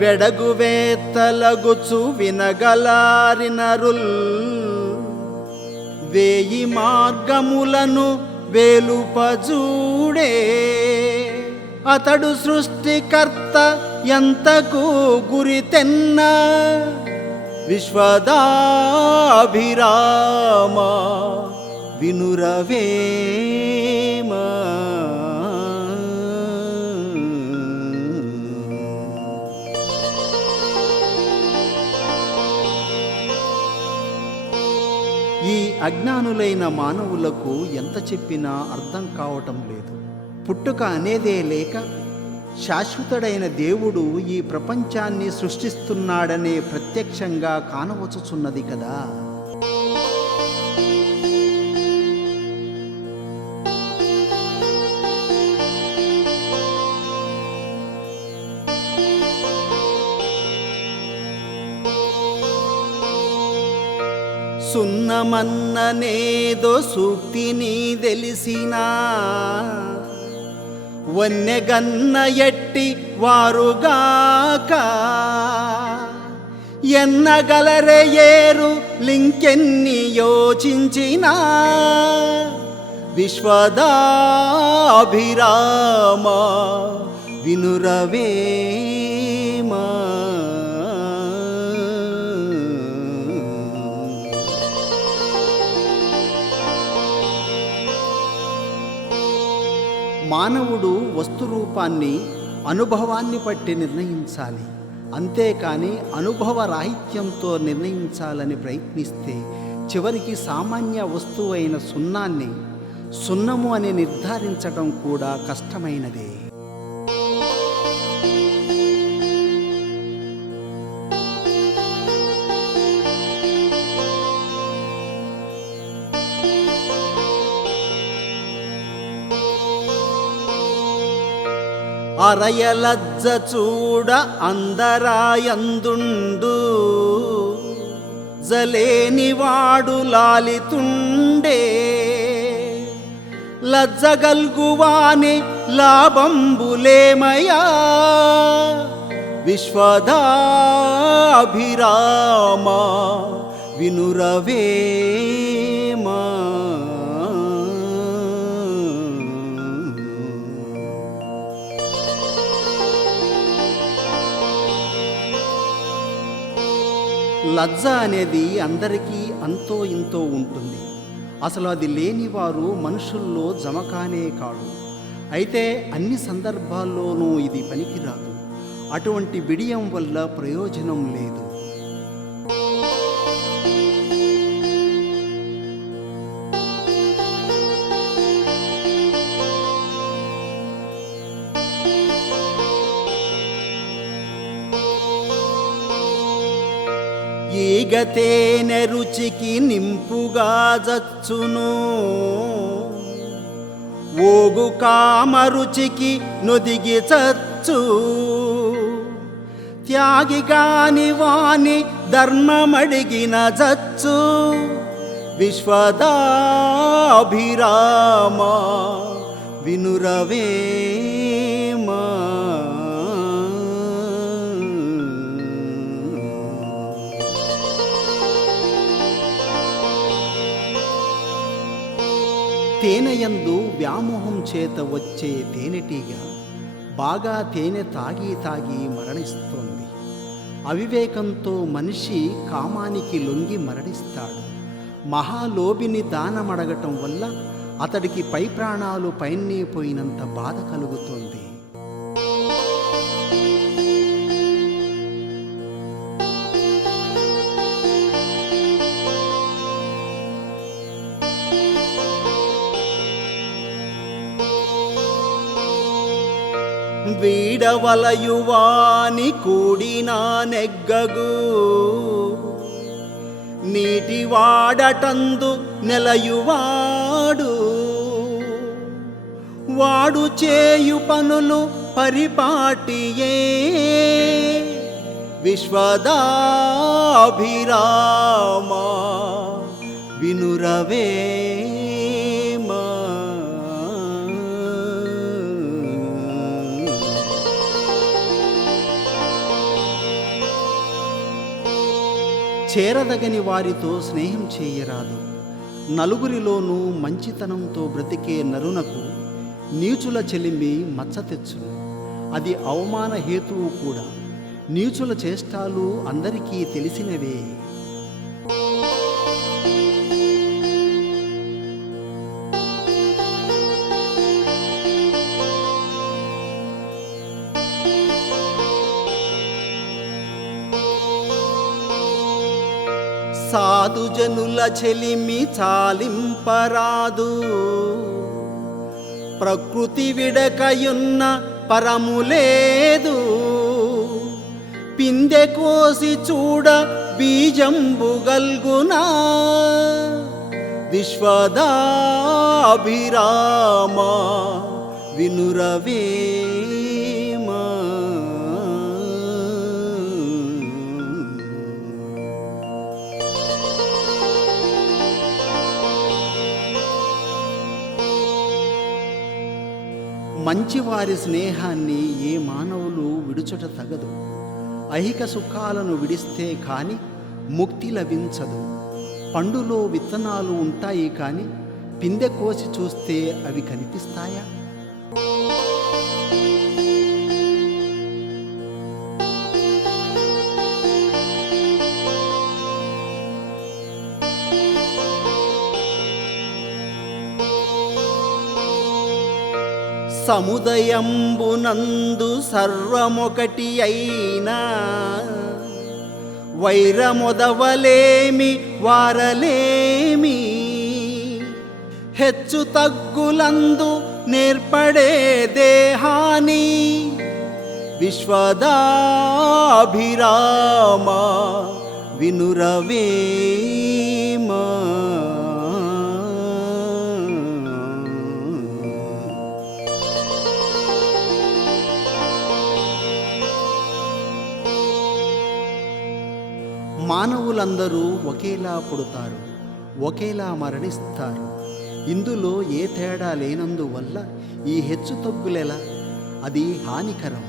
వెడగువేత్తలగుచు వినగలారినరుల్. వేయి మార్గములను వేలుపజూడే. అతడు సృష్టికర్త ఎంతకు గురి తెన్న విశ్వదాభిరామ వినురవే. అజ్ఞానులైన మానవులకు ఎంత చెప్పినా అర్థం కావటం లేదు. పుట్టుక అనేదే లేక శాశ్వతుడైన దేవుడు ఈ ప్రపంచాన్ని సృష్టిస్తున్నాడనే ప్రత్యక్షంగా కానవచ్చుచున్నది కదా. సున్నమన్ననేదో సూక్తిని తెలిసినా. వన్నెగన్న ఎట్టి వారుగాక. ఎన్నగలరే ఏరు లింకెన్ని యోచించినా. విశ్వదాభిరామ వినురవే మానవుడు వస్తు రూపాన్ని అనుభవాన్ని బట్టి నిర్ణయించాలి. అంతేకాని అనుభవ రాహిత్యంతో నిర్ణయించాలని ప్రయత్నిస్తే చివరికి సామాన్య వస్తువైన సున్నాన్ని సున్నము అని నిర్ధారించడం కూడా కష్టమైనదే. అరయలజ్జ చూడ అందరాయందుండు. జలేనివాడు లాలితుండే. లజ్జగల్గువాని లాభంబులేమయా విశ్వదాభిరామ వినురవే. లజ్జ అనేది అందరికీ అంతో ఇంతో ఉంటుంది. అసలు అది లేనివారు మనుషుల్లో జమకానే కాడు. అయితే అన్ని సందర్భాల్లోనూ ఇది పనికిరాదు. అటువంటి బిడియం వల్ల ప్రయోజనం లేదు. ఈగతేన రుచికి నింపుగా జచ్చును. ఓగు కామ రుచికి నొదిగి చచ్చు. త్యాగిగాని వాని ధర్మమడిగిన జచ్చు. విశ్వదాభిరామ వినురవే. తేనెయందు వ్యామోహం చేత వచ్చే తేనెటీగ బాగా తేనె తాగి తాగి మరణిస్తుంది. అవివేకంతో మనిషి కామానికి లొంగి మరణిస్తాడు. మహాలోభిని దానమడగటం వల్ల అతడికి పై ప్రాణాలు పైనే పోయినంత బాధ కలుగుతోంది. వీడవలయువాని కూడినా నెగ్గగు. నీటి వాడటందు నెలయువాడు. వాడు చేయు పనులు పరిపాటియే. విశ్వదాభిరామ వినురవే. చేరదగని వారితో స్నేహం చేయరాదు. నలుగురిలోనూ మంచితనంతో బ్రతికే నరునకు నీచుల చెలిమి మచ్చ తెచ్చును. అది అవమాన హేతువు కూడా. నీచుల చేష్టాలు అందరికీ తెలిసినవే. సాధుజనుల చెలిమి చాలింపరాదు. ప్రకృతి విడకయున్న పరములేదు పిందె కోసి చూడ బీజంబుగల్గునా విశ్వదాభిరామ వినురవే. మంచివారి స్నేహాన్ని ఏ మానవులు విడుచుట తగదు. ఐహిక సుఖాలను విడిస్తే కాని ముక్తి లభించదు. పండులో విత్తనాలు ఉంటాయి కానీ పిందె కోసి చూస్తే అవి కనిపిస్తాయా? సముదయంబునందు సర్వమొకటి అయినా వైరమొదవలేమి వారలేమి. హెచ్చు తగ్గులందు నేర్పడే దేహాని విశ్వదాభిరామ వినురవే. మానవులందరూ ఒకేలా పుడతారు ఒకేలా మరణిస్తారు. ఇందులో ఏ తేడా లేనందువల్ల ఈ హెచ్చు తగ్గులెలా అది హానికరం.